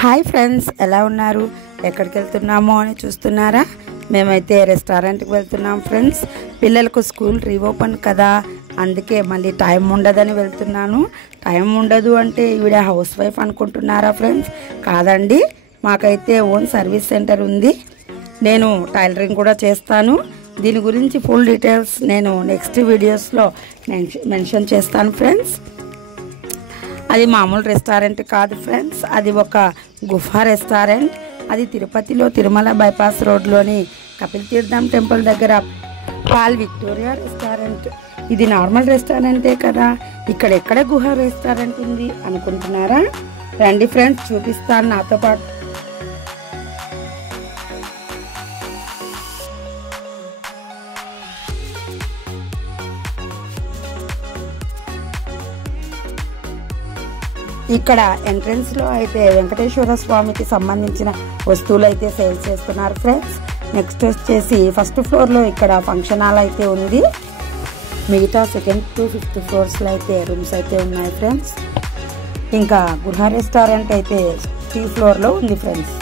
Hi friends, ఎలా ఉన్నారు? ఎక్కడికి వెళ్తున్నామో అని చూస్తున్నారా? మేమైతే రెస్టారెంట్కి వెళ్తున్నాం ఫ్రెండ్స్. పిల్లలకు స్కూల్ రీఓపెన్ కదా, అందుకే మళ్ళీ టైం ఉండదని వెళ్తున్నాను. టైం ఉండదు అంటే ఈవిడ హౌస్ వైఫ్ అనుకుంటున్నారా ఫ్రెండ్స్? కాదండి, మాకైతే ఓన్ సర్వీస్ సెంటర్ ఉంది. నేను టైలరింగ్ కూడా చేస్తాను. దీని గురించి ఫుల్ డీటెయిల్స్ నేను నెక్స్ట్ వీడియోస్లో మెన్షన్ చేస్తాను ఫ్రెండ్స్. అది మామూలు రెస్టారెంట్ కాదు ఫ్రెండ్స్, అది ఒక గుఫా రెస్టారెంట్. అది తిరుపతిలో తిరుమల బైపాస్ రోడ్లోని కపిల్ తీర్థం టెంపుల్ దగ్గర పాల్ విక్టోరియా రెస్టారెంట్. ఇది నార్మల్ రెస్టారెంటే కదా, ఇక్కడ ఎక్కడ గుహ రెస్టారెంట్ ఉంది అనుకుంటున్నారా? రండి ఫ్రెండ్స్, చూపిస్తాను నాతో పాటు. ఇక్కడ ఎంట్రన్స్ లో అయితే వెంకటేశ్వర స్వామికి సంబంధించిన వస్తువులు అయితే సేల్ చేస్తున్నారు ఫ్రెండ్స్. నెక్స్ట్ వచ్చేసి ఫస్ట్ ఫ్లోర్ లో ఇక్కడ ఫంక్షన్ హాల్ అయితే ఉంది. మిగతా సెకండ్ టు ఫిఫ్త్ ఫ్లోర్స్ లో అయితే రూమ్స్ అయితే ఉన్నాయి ఫ్రెండ్స్. ఇంకా గుహ రెస్టారెంట్ అయితే 3 ఫ్లోర్ లో ఉంది ఫ్రెండ్స్.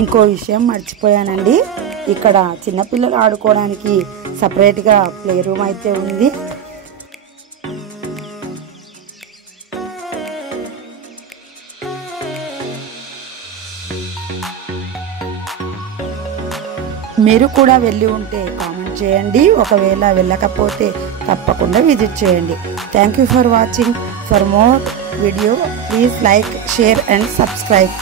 ఇంకో విషయం మర్చిపోయానండి, ఇక్కడ చిన్నపిల్లలు ఆడుకోవడానికి సపరేట్గా ప్లే రూమ్ అయితే ఉంది. మీరు కూడా వెళ్ళి ఉంటే కామెంట్ చేయండి. ఒకవేళ వెళ్ళకపోతే తప్పకుండా విజిట్ చేయండి. Thank you for watching. For more video please like, share and subscribe.